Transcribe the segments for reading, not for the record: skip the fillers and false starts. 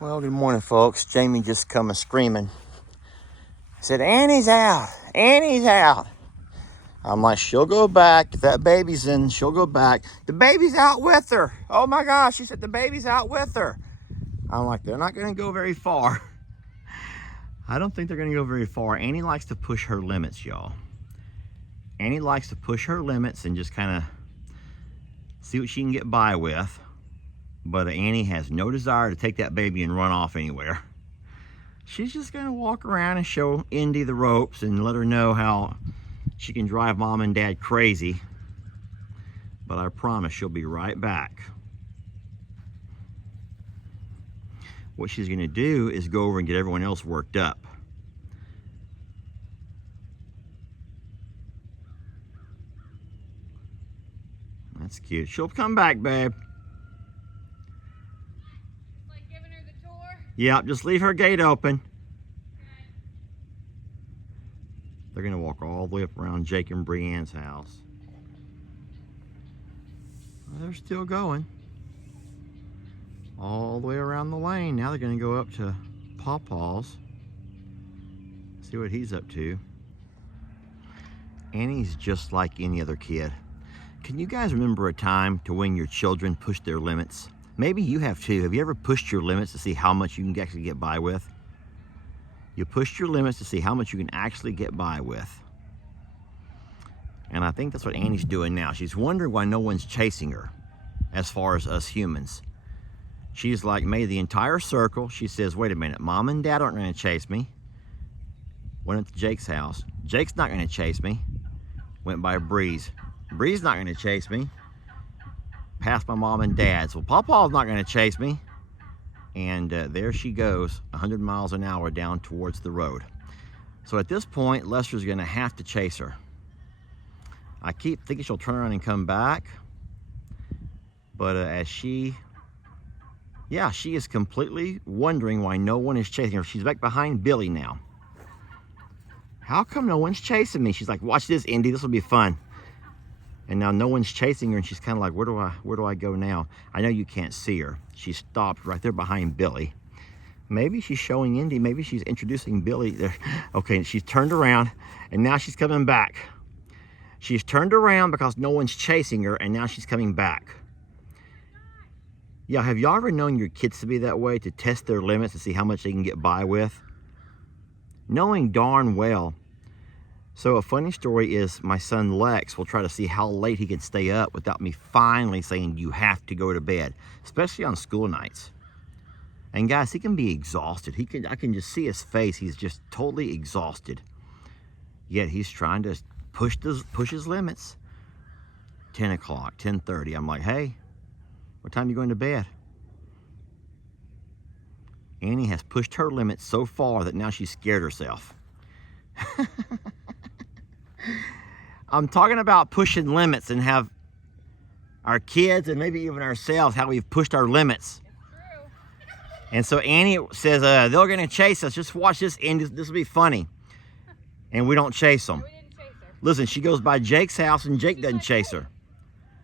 Well, good morning, folks. Jamie just coming screaming. Said, Annie's out. Annie's out. I'm like, she'll go back. If that baby's in, she'll go back. The baby's out with her. Oh my gosh, she said the baby's out with her. I'm like, they're not going to go very far. I don't think they're going to go very far. Annie likes to push her limits, y'all. Annie likes to push her limits and just kind of see what she can get by with. But Annie has no desire to take that baby and run off anywhere. She's just going to walk around and show Indy the ropes and let her know how she can drive mom and dad crazy. But I promise she'll be right back. What she's going to do is go over and get everyone else worked up. That's cute. She'll come back, babe. Like giving her the tour? Yeah, just leave her gate open. Okay. They're going to walk all the way up around Jake and Brienne's house. Well, they're still going. All the way around the lane. Now they're going to go up to Pawpaw's. See what he's up to. Annie's just like any other kid. Can you guys remember a time to when your children pushed their limits? Maybe you have too. Have you ever pushed your limits to see how much you can actually get by with? You pushed your limits to see how much you can actually get by with. And I think that's what Annie's doing now. She's wondering why no one's chasing her as far as us humans. She's like made the entire circle. She says, wait a minute, mom and dad aren't going to chase me. Went up to Jake's house. Jake's not going to chase me. Went by Bree's. Bree's not going to chase me. Past my mom and dad's. Well, Pawpaw's not going to chase me. And there she goes, 100 miles an hour down towards the road. So at this point, Lester's going to have to chase her. I keep thinking she'll turn around and come back. But as she is completely wondering why no one is chasing her. She's back behind Billy now. How come no one's chasing me? She's like, watch this, Indy, this will be fun. And now no one's chasing her, and she's kind of like, where do I go now? I know you can't see her. She stopped right there behind Billy. Maybe she's showing Indy, maybe she's introducing Billy there. Okay, she's turned around, and now she's coming back. She's turned around because no one's chasing her, and now she's coming back. Yeah, have y'all ever known your kids to be that way, to test their limits to see how much they can get by with? Knowing darn well. So a funny story is my son Lex will try to see how late he can stay up without me finally saying you have to go to bed, especially on school nights. And guys, he can be exhausted. I can just see his face. He's just totally exhausted. Yet he's trying to push his limits. 10 o'clock, 10:30. I'm like, hey, what time are you going to bed? Annie has pushed her limits so far that now she's scared herself. I'm talking about pushing limits and have our kids and maybe even ourselves, how we've pushed our limits. It's true. And so Annie says, they're going to chase us. Just watch this, Andy. This will be funny. And we don't chase them. We didn't chase her. Listen, she goes by Jake's house and Jake doesn't chase her.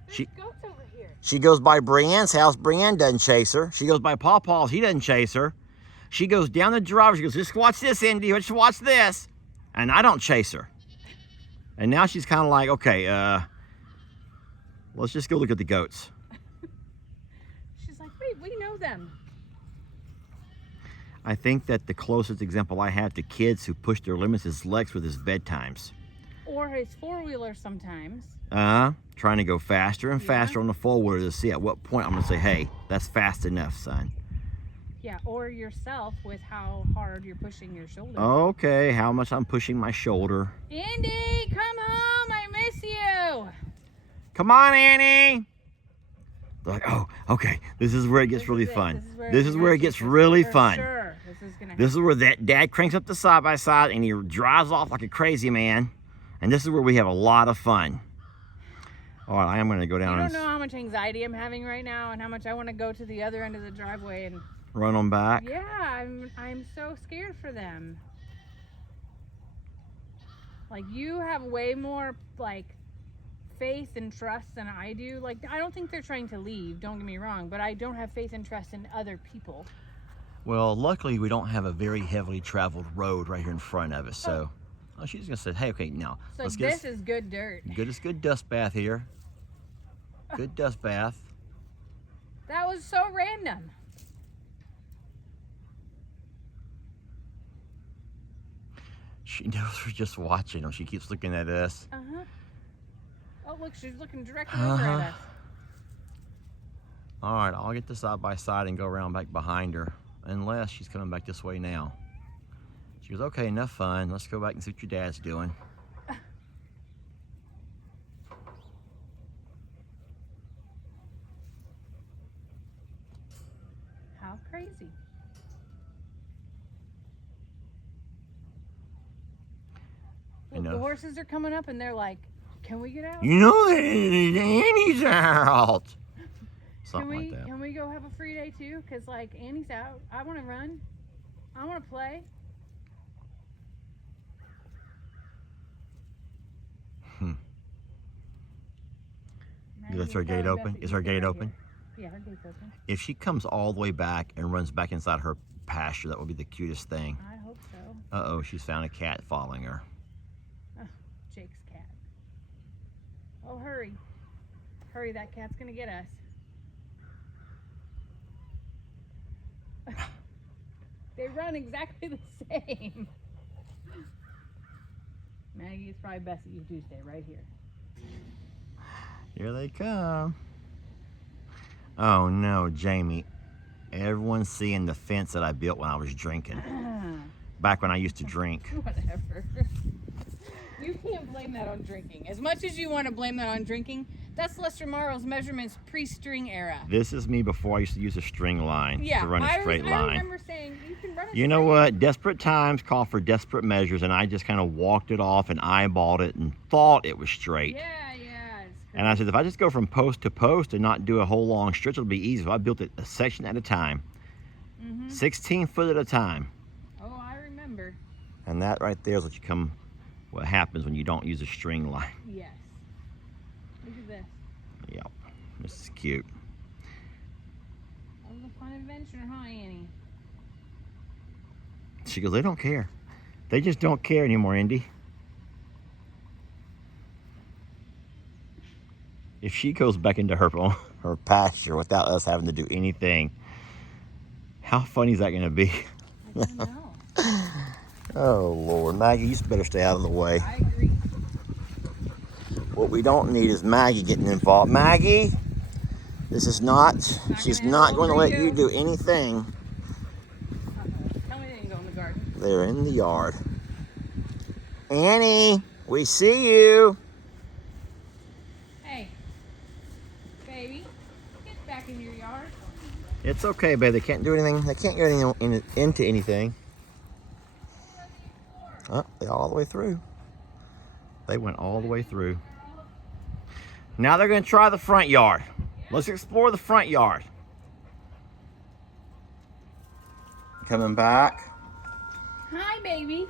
There's goats over here. She goes by Brienne's house. Brienne doesn't chase her. She goes by Pawpaw's. He doesn't chase her. She goes down the driveway. She goes, just watch this, Indy. Just watch this. And I don't chase her. And now she's kind of like, okay, let's just go look at the goats. She's like, wait, we know them. I think that the closest example I have to kids who push their limits is Lex with his bedtimes. Or his four-wheeler sometimes. Trying to go faster and faster on the four-wheeler to see at what point I'm going to say, hey, that's fast enough, son. Yeah, or yourself with how hard you're pushing your shoulder. Okay, how much I'm pushing my shoulder. Indy, come home. I miss you. Come on, Annie. They're like, oh, okay. This is where it gets really fun. This is where it gets really fun. Sure. This is where that dad cranks up the side-by-side and he drives off like a crazy man. And this is where we have a lot of fun. All right, I am going to go down. You don't know how much anxiety I'm having right now and how much I want to go to the other end of the driveway and run them back. Yeah, I'm so scared for them. Like, you have way more like faith and trust than I do. Like, I don't think they're trying to leave, don't get me wrong, but I don't have faith and trust in other people. Well, luckily we don't have a very heavily traveled road right here in front of us, so she's gonna say, hey, okay, now So let's get this is good dirt. good dust bath here. Good dust bath. That was so random. She knows we're just watching her. She keeps looking at us. Oh, look, she's looking directly over at us. All right, I'll get the side by side and go around back behind her, unless she's coming back this way now. She goes, okay, enough fun. Let's go back and see what your dad's doing. How crazy. Look, the horses are coming up and they're like, can we get out? You know that Annie's out. Something like that. Can we go have a free day too? Because like Annie's out. I want to run. I want to play. Is our gate open? Is our gate open? Yeah, our gate's open. If she comes all the way back and runs back inside her pasture, that would be the cutest thing. I hope so. Uh-oh, she's found a cat following her. Oh, Jake's cat. Oh, hurry. Hurry, that cat's going to get us. They run exactly the same. Maggie, it's probably best that you do stay right here. Here they come. Oh no, Jamie. Everyone's seeing the fence that I built when I was drinking. Back when I used to drink. Whatever. You can't blame that on drinking. As much as you want to blame that on drinking, that's Lester Morrow's measurements pre-string era. This is me before I used to use a string line to run a straight line. I remember saying, you can run a You know what? Desperate times call for desperate measures, and I just kind of walked it off and eyeballed it and thought it was straight. Yeah. And I said, if I just go from post to post and not do a whole long stretch, it'll be easy. If I built it a section at a time, 16 foot at a time. Oh, I remember. And that right there is what happens when you don't use a string line. Yes. Look at this. Yep, this is cute. That was a fun adventure, huh, Annie? She goes, they don't care. They just don't care anymore, Indy. If she goes back into her pasture without us having to do anything, how funny is that going to be? I don't know. Oh, Lord. Maggie, you better stay out of the way. I agree. What we don't need is Maggie getting involved. Maggie, she's not going to let you do anything. Tell me they didn't go in the garden. They're in the yard. Annie, we see you. Hey, baby, get back in your yard. It's okay, babe. They can't do anything. They can't get into anything. Oh, they're all the way through. They went all the way through. Now they're going to try the front yard. Let's explore the front yard. Coming back. Hi, babies.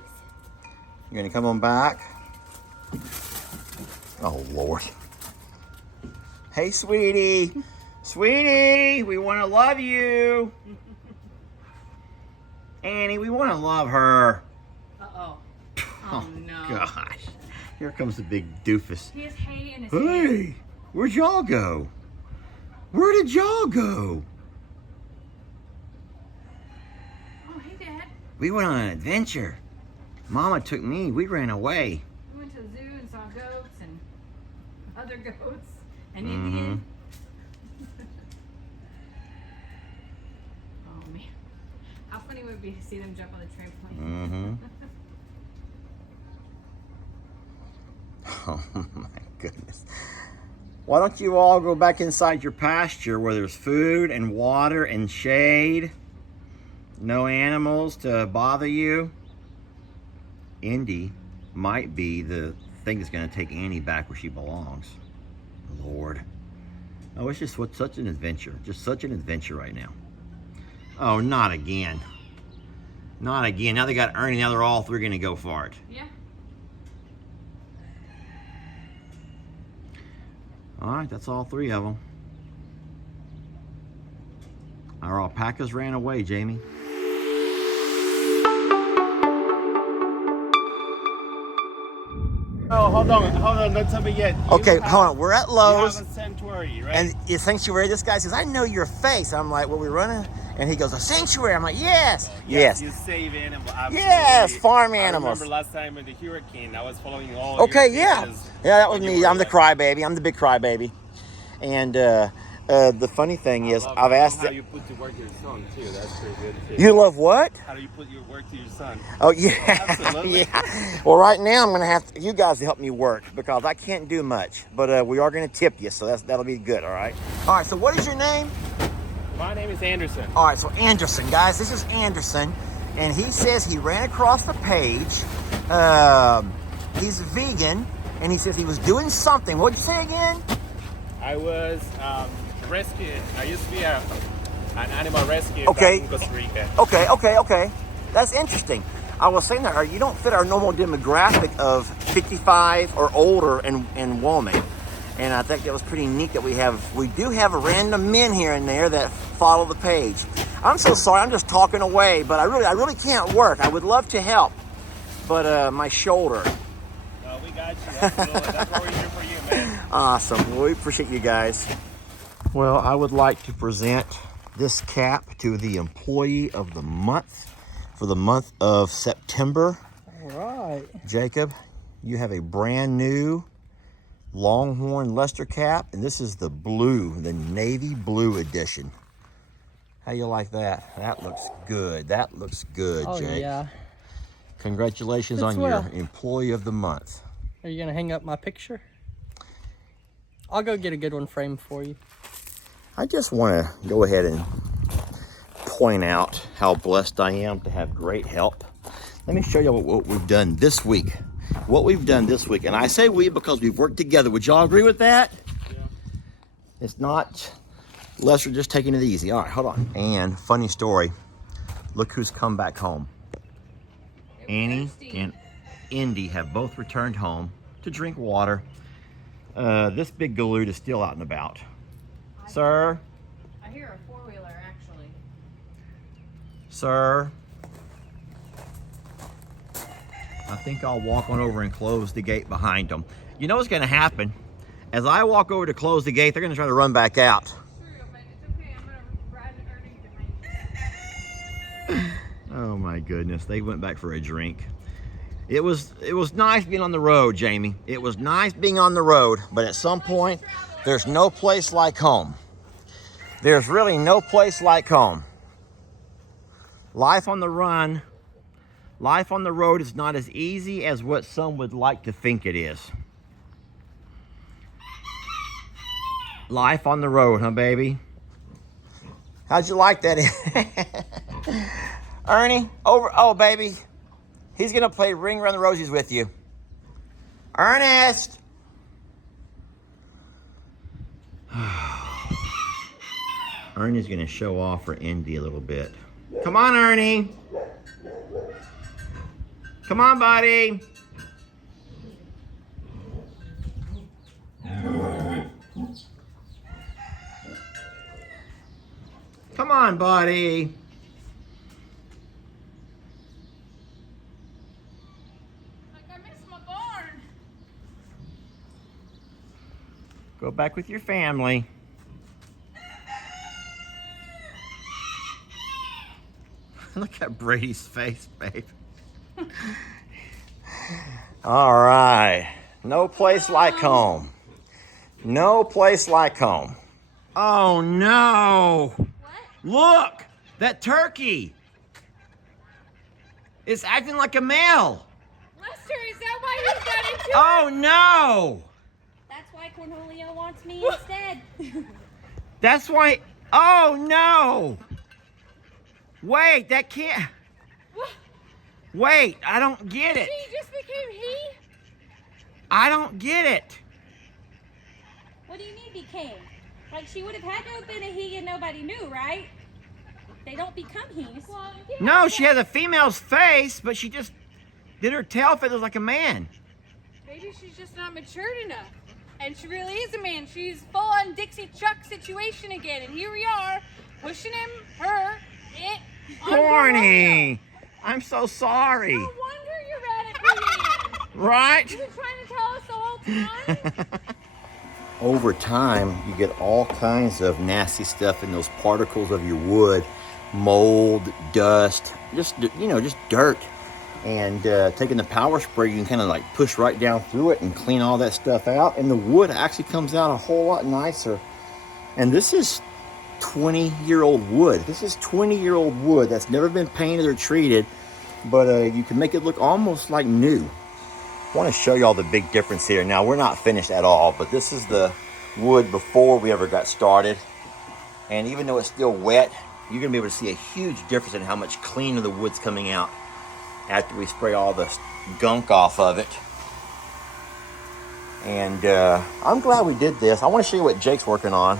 You're going to come on back. Oh, Lord. Hey, sweetie. Sweetie, we want to love you. Annie, we want to love her. Uh-oh. Oh, no. Gosh. Here comes the big doofus. He has hay in his Hey, hand. where'd y'all go? Where did y'all go? Oh, hey, Dad. We went on an adventure. Mama took me. We ran away. We went to the zoo and saw goats and other goats and Indian. Oh, man. How funny would it be to see them jump on the trampoline? Oh, my goodness. Why don't you all go back inside your pasture where there's food and water and shade? No animals to bother you? Indy might be the thing that's going to take Annie back where she belongs. Lord. Oh, it's just such an adventure. Just such an adventure right now. Oh, not again. Not again. Now they got Ernie. Now they're all three going to go for it. Yeah. All right, that's all three of them. Our alpacas ran away, Jamie. Oh, hold on, don't tell me yet. Okay, hold on. We're at Lowe's. You have a sanctuary, right? And a sanctuary, this guy says, I know your face. I'm like, well, we're running. And he goes, a sanctuary. I'm like, yes. Yes. You save animals. Absolutely. Yes, farm animals. I remember last time in the hurricane, I was following all Okay, your yeah. pages Yeah, that was when you me. were I'm the there. crybaby. I'm the big crybaby. And the funny thing is, I've asked how you put to work your son, too. That's pretty good, too. you love what? How do you put your work to your son? Oh, yeah. Absolutely. Yeah. Well, right now, I'm going to have you guys to help me work because I can't do much. But we are going to tip you, so that'll be good, all right? All right, so what is your name? My name is Anderson. All right, so Anderson, guys, this is Anderson, and he says he ran across the page. He's vegan, and he says he was doing something. What'd you say again? I was rescued. I used to be an animal rescue Okay. back in Costa Rica. Okay. That's interesting. I was saying that you don't fit our normal demographic of 55 or older and woman. And I think that was pretty neat that we do have random men here and there that follow the page. I'm so sorry, I'm just talking away, but I really can't work. I would love to help, but my shoulder. No, we got you. Absolutely. That's what we're here for you, man. Awesome. Well, we appreciate you guys. Well, I would like to present this cap to the employee of the month for the month of September. All right. Jacob, you have a brand new Longhorn Lester cap, and this is the blue, the navy blue edition. How you like that? That looks good. That looks good, Oh, Jake. yeah. Congratulations Fits on well. your employee of the month. Are you going to hang up my picture? I'll go get a good one framed for you. I just want to go ahead and point out how blessed I am to have great help. Let me show you what we've done this week. What we've done this week, and I say we because we've worked together. Would y'all agree with that? Yeah. It's not Lester just taking it easy. All right, hold on. And funny story, look who's come back home. Annie and Indy have both returned home to drink water. This big galoot is still out and about. Sir? I hear a four-wheeler, actually. Sir? I think I'll walk on over and close the gate behind them. You know what's going to happen? As I walk over to close the gate, they're going to try to run back out. True, but it's okay. I'm going to ride Ernie behind you. Oh my goodness, they went back for a drink. It was nice being on the road, Jamie. It was nice being on the road, but at some point, there's no place like home. There's really no place like home. Life on the run, life on the road is not as easy as what some would like to think it is. Life on the road, huh, baby? How'd you like that? Ernie, over. Oh, baby. He's going to play Ring Around the Rosies with you. Ernest! Ernie's going to show off for Indy a little bit. Come on, Ernie. Come on, buddy. Come on, buddy. Like, I missed my barn. Go back with your family. Look at Brady's face, babe. All right. No place like home. No place like home. Oh, no. What? Look, that turkey. It's acting like a male. Lester, is that why he's got into it? Oh, no. That's why Cornelio wants me instead. That's why. Oh, no. Wait, that can't. What? Wait, I don't get it. She just became he? I don't get it. What do you mean became? Like she would have had to have been a he and nobody knew, right? They don't become he's. Well, yeah. No, she has a female's face, but she just did her tail feathers like a man. Maybe she's just not matured enough. And she really is a man. She's full on Dixie Chuck situation again. And here we are, pushing him, her, it. on Corny. I'm so sorry. Cornelio. No wonder you're mad at me. Right? You've been trying to tell Over time, you get all kinds of nasty stuff in those particles of your wood, mold, dust, just dirt. And taking the power spray, you can kind of like push right down through it and clean all that stuff out. And the wood actually comes out a whole lot nicer. And this is 20-year-old wood. This is 20-year-old wood that's never been painted or treated, but you can make it look almost like new. I want to show you all the big difference here. Now, we're not finished at all, but this is the wood before we ever got started. And even though it's still wet, you're going to be able to see a huge difference in how much cleaner the wood's coming out after we spray all the gunk off of it. And I'm glad we did this. I want to show you what Jake's working on.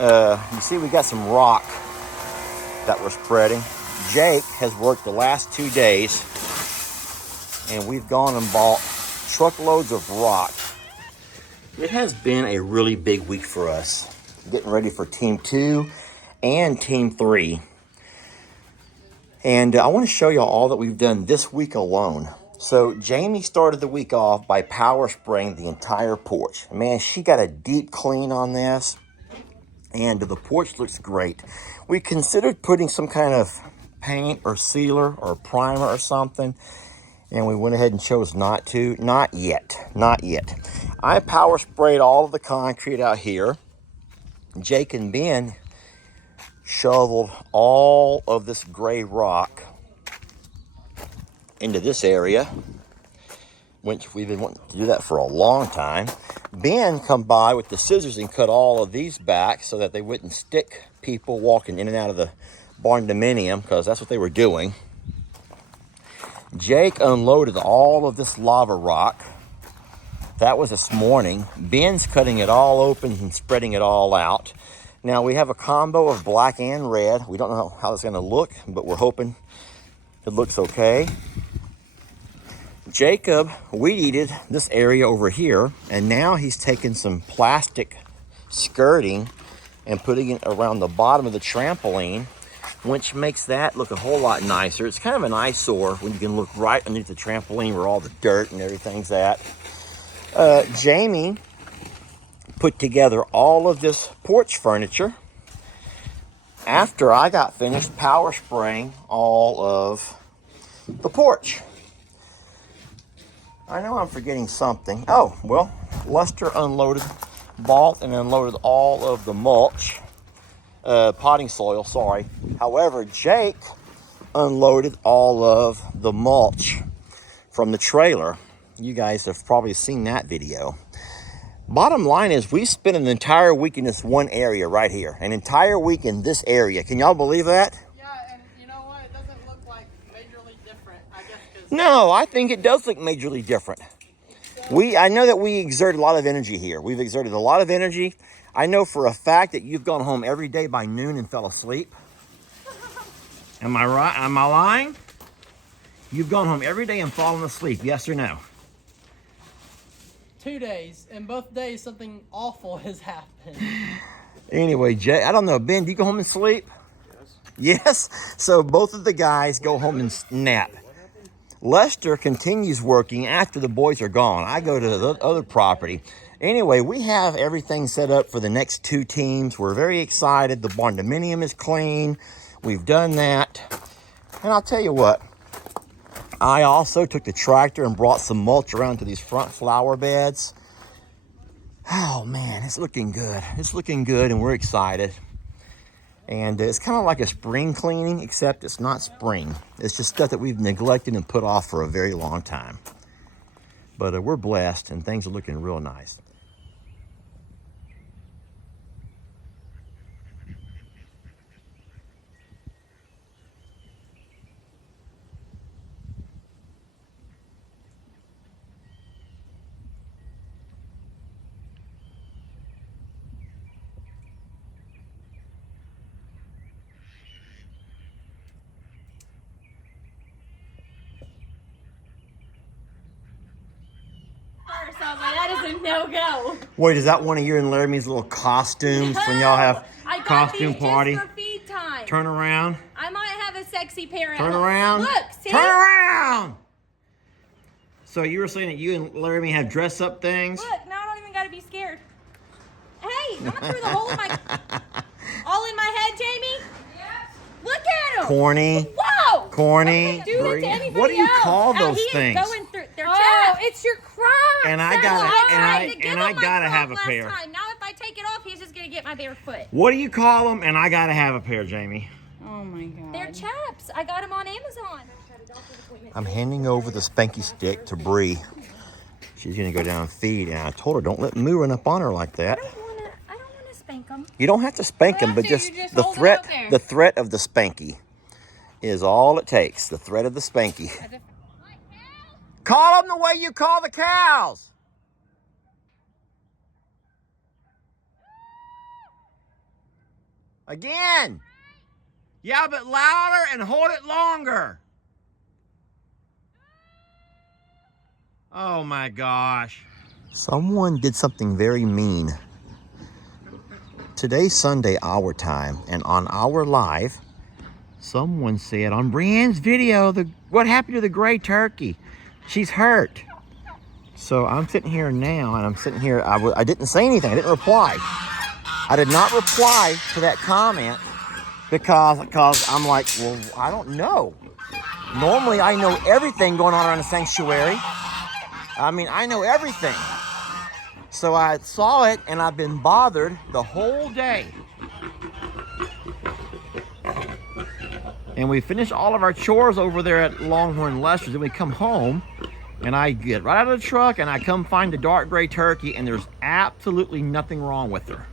You see we got some rock that we're spreading. Jake has worked the last 2 days, and we've gone and bought truckloads of rock. It has been a really big week for us, getting ready for Team 2 and Team 3. And I want to show you all that we've done this week alone. So Jamie started the week off by power spraying the entire porch. Man, she got a deep clean on this, and the porch looks great. We considered putting some kind of paint or sealer or primer or something, and we went ahead and chose not to. Not yet. I power sprayed all of the concrete out here. Jake and Ben shoveled all of this gray rock into this area, which we've been wanting to do that for a long time. Ben come by with the scissors and cut all of these back so that they wouldn't stick people walking in and out of the barn dominium, because that's what they were doing. Jake unloaded all of this lava rock. That was this morning. Ben's cutting it all open and spreading it all out. Now we have a combo of black and red. We don't know how it's going to look, but we're hoping it looks okay. Jacob weed-eated this area over here, and now he's taken some plastic skirting and putting it around the bottom of the trampoline, which makes that look a whole lot nicer. It's kind of an eyesore when you can look right underneath the trampoline where all the dirt and everything's at. Jamie put together all of this porch furniture after I got finished power spraying all of the porch. I know I'm forgetting something. Oh, well, Lester bought and unloaded all of the mulch, potting soil, sorry. However, Jake unloaded all of the mulch from the trailer. You guys have probably seen that video. Bottom line is, we spent an entire week in this one area right here. An entire week in this area. Can y'all believe that? Yeah, and you know what? It doesn't look like majorly different, I guess. No, I think it does look majorly different. I know that we exert a lot of energy here. We've exerted a lot of energy. I know for a fact that you've gone home every day by noon and fell asleep. Am I right? Am I lying? You've gone home every day and fallen asleep, yes or no? 2 days, and both days something awful has happened. Anyway, Jay, I don't know. Ben, do you go home and sleep? Yes? So both of the guys go home and nap. Lester continues working after the boys are gone. I go to the other property. Anyway, we have everything set up for the next 2 teams. We're very excited. The barn dominium is clean. We've done that. And I'll tell you what, I also took the tractor and brought some mulch around to these front flower beds. Oh man, it's looking good. It's looking good, and we're excited. And it's kind of like a spring cleaning, except it's not spring. It's just stuff that we've neglected and put off for a very long time. But we're blessed, and things are looking real nice. That is a no-go. Wait, is that one of your and Laramie's little costumes when y'all have I got costume these party? just for feed time. Turn around. I might have a sexy pair. Turn around. Look, see? Turn around. So you were saying that you and Laramie have dress-up things? Look, now I don't even gotta be scared. Hey, I'm through the hole in my, all in my head, Jamie. Look at him. Corny. Whoa. Corny. Do that to Brie. anybody What do you else. call Oh, those he is things? going through their Oh, chest. it's your Crocs. And I So gotta, tried to give and him I my gotta Croc have a last pair. time. Now if I take it off, he's just gonna get my bare foot. What do you call them? And I gotta have a pair, Jamie. Oh my God. They're chaps. I got them on Amazon. I'm handing over the spanky stick to Bree. She's gonna go down and feed, and I told her don't let Moo run up on her like that. I don't wanna spank them. You don't have to spank You them, have but to, just you just the hold it threat, out there. the threat of the spanky is all it takes. The threat of the spanky. Call them the way you call the cows. Again. Yeah, but louder and hold it longer. Oh my gosh. Someone did something very mean. Today's Sunday our time, and on our live, someone said on Brienne's video, what happened to the gray turkey? She's hurt. So I'm sitting here now, and I'm sitting here, I didn't say anything, I didn't reply. I did not reply to that comment because I'm like, well, I don't know. Normally I know everything going on around the sanctuary. I mean, I know everything. So I saw it, and I've been bothered the whole day. And we finish all of our chores over there at Longhorn Lester's, and we come home, and I get right out of the truck, and I come find the dark gray turkey, and there's absolutely nothing wrong with her.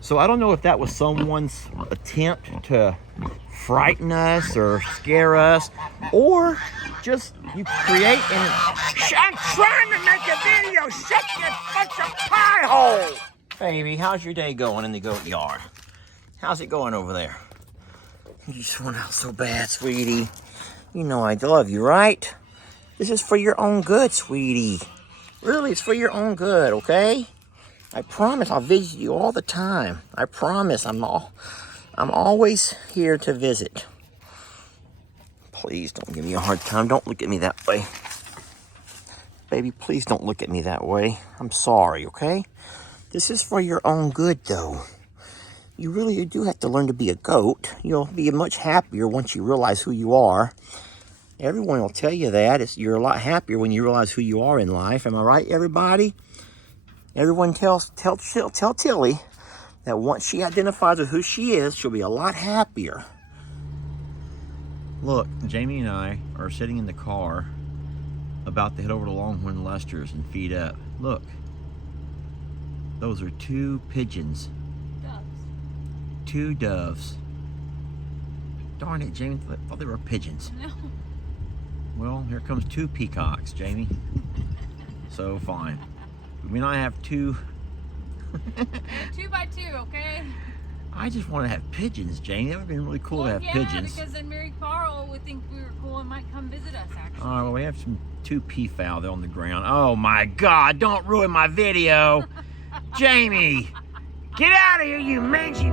So I don't know if that was someone's attempt to frighten us or scare us, or just you create an... I'm trying to make a video! Shut your bunch of pie hole! Baby, how's your day going in the goat yard? How's it going over there? You just went out so bad, sweetie. You know I love you, right? This is for your own good, sweetie. Really, it's for your own good, okay? I promise I'll visit you all the time. I promise I'm always here to visit. Please don't give me a hard time. Don't look at me that way. Baby, please don't look at me that way. I'm sorry, okay? This is for your own good, though. You really do have to learn to be a goat. You'll be much happier once you realize who you are. Everyone will tell you that. You're a lot happier when you realize who you are in life. Am I right, everybody? Everyone tell Tilly that once she identifies with who she is, she'll be a lot happier. Look, Jamie and I are sitting in the car about to head over to Longhorn Lester's and feed up. Look, those are 2 pigeons. Doves. 2 doves. Darn it, Jamie, I thought they were pigeons. No. Well, here comes 2 peacocks, Jamie. So fine. We now have 2. 2 by 2, okay? I just want to have pigeons, Jamie. That would have been really cool to have pigeons. Because then Mary Carl would think we were cool and might come visit us, actually. All right, well, we have some 2 peafowl there on the ground. Oh my God, don't ruin my video. Jamie, get out of here, you mangy